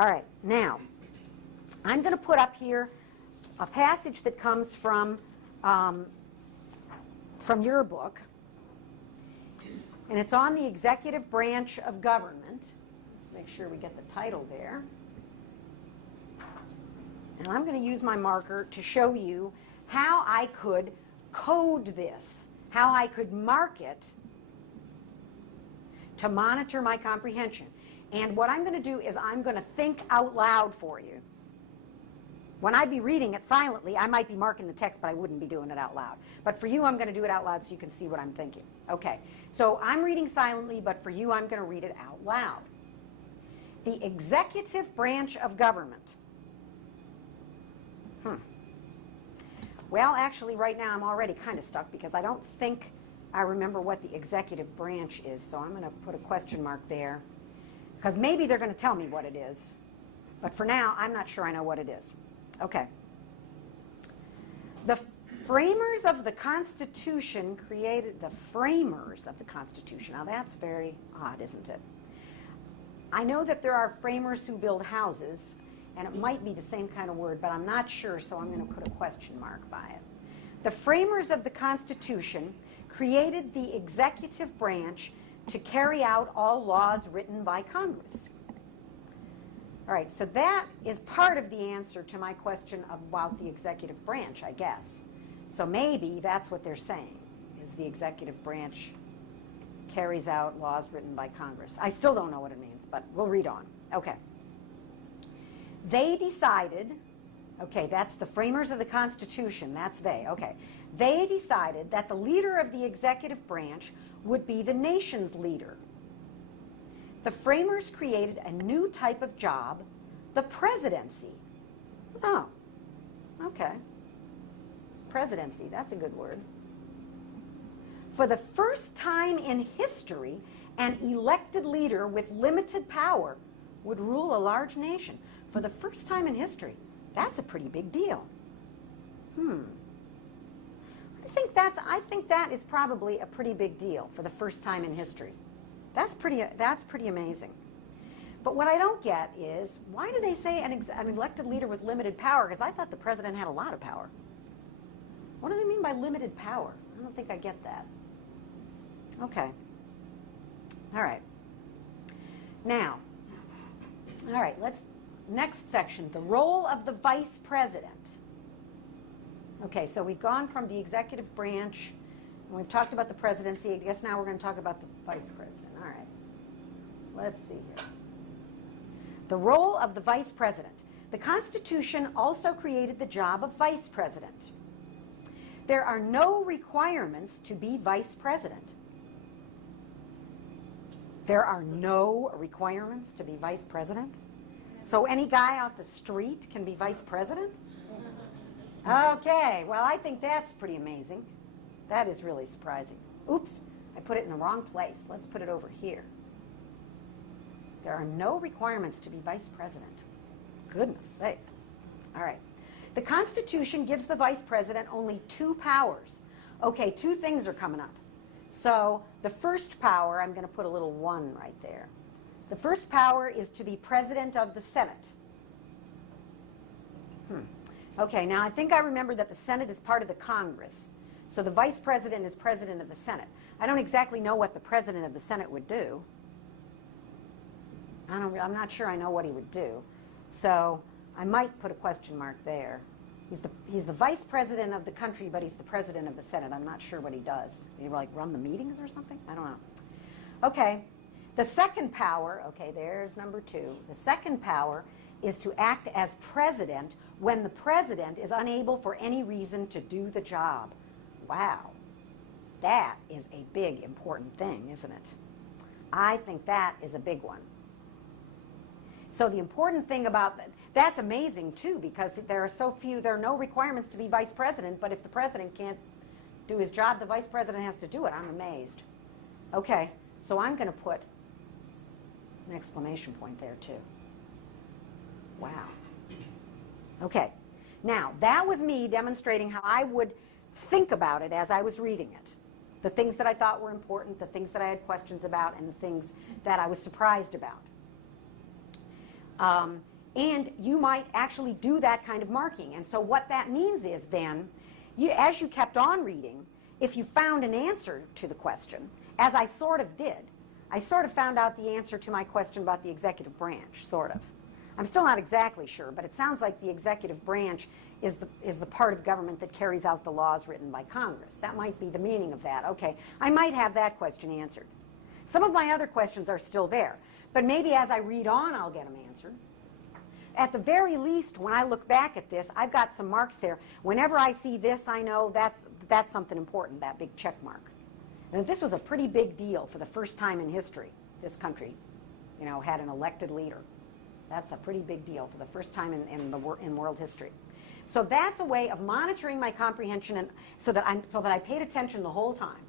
All right, now, I'm going to put up here a passage that comes from your book, and it's on the executive branch of government. Let's make sure we get the title there. And I'm going to use my marker to show you how I could code this, how I could mark it to monitor my comprehension. And what I'm going to do is I'm going to think out loud for you. When I'd be reading it silently, I might be marking the text, but I wouldn't be doing it out loud. But for you, I'm going to do it out loud so you can see what I'm thinking. Okay, so I'm reading silently, but for you, I'm going to read it out loud. The executive branch of government. Well, actually, right now, I'm already kind of stuck because I don't think I remember what the executive branch is, so I'm going to put a question mark there. Because maybe they're going to tell me what it is. But for now, I'm not sure I know what it is. Okay. The framers of the Constitution created the framers of the Constitution. Now, that's very odd, isn't it? I know that there are framers who build houses, and it might be the same kind of word, but I'm not sure, so I'm going to put a question mark by it. The framers of the Constitution created the executive branch to carry out all laws written by Congress. All right, so that is part of the answer to my question about the executive branch, I guess. So maybe that's what they're saying, is the executive branch carries out laws written by Congress. I still don't know what it means, but we'll read on. Okay. They decided, okay, that's the framers of the Constitution, that's they, okay. They decided that the leader of the executive branch would be the nation's leader. The framers created a new type of job, the presidency. Oh, okay. Presidency, that's a good word. For the first time in history, an elected leader with limited power would rule a large nation. For the first time in history, that's a pretty big deal. I think that is probably a pretty big deal for the first time in history. That's pretty amazing. But what I don't get is, why do they say an elected leader with limited power? Because I thought the president had a lot of power. What do they mean by limited power? I don't think I get that. Okay. All right. Now, all right, next section, the role of the vice president. Okay, so we've gone from the executive branch, and we've talked about the presidency. I guess now we're going to talk about the vice president. All right. Let's see here. The role of the vice president. The Constitution also created the job of vice president. There are no requirements to be vice president. There are no requirements to be vice president? So any guy off the street can be vice president? Okay, well, I think that's pretty amazing. That is really surprising. Oops, I put it in the wrong place. Let's put it over here. There are no requirements to be vice president. Goodness sake. All right. The Constitution gives the vice president only 2 powers. Okay, 2 things are coming up. So the first power, I'm going to put a little 1 right there. The first power is to be president of the Senate. Okay, now I think I remember that the Senate is part of the Congress. So the vice president is president of the Senate. I don't exactly know what the president of the Senate would do. I'm not sure I know what he would do. So I might put a question mark there. He's the vice president of the country, but he's the president of the Senate. I'm not sure what he does. He like run the meetings or something? I don't know. Okay. The second power, okay, there's number 2. The second power is to act as president when the president is unable for any reason to do the job. Wow. That is a big, important thing, isn't it? I think that is a big one. So the important thing about that's amazing too, because there are no requirements to be vice president, but if the president can't do his job, the vice president has to do it. I'm amazed. Okay, so I'm going to put an exclamation point there too. Wow. Okay, now that was me demonstrating how I would think about it as I was reading it. The things that I thought were important, the things that I had questions about, and the things that I was surprised about. And you might actually do that kind of marking. And so what that means is then, as you kept on reading, if you found an answer to the question, as I sort of did, I sort of found out the answer to my question about the executive branch, sort of. I'm still not exactly sure, but it sounds like the executive branch is the part of government that carries out the laws written by Congress. That might be the meaning of that. Okay, I might have that question answered. Some of my other questions are still there, but maybe as I read on, I'll get them answered. At the very least, when I look back at this, I've got some marks there. Whenever I see this, I know that's something important, that big check mark. And this was a pretty big deal for the first time in history. This country, had an elected leader. That's a pretty big deal for the first time in world history. So that's a way of monitoring my comprehension, and so that I paid attention the whole time.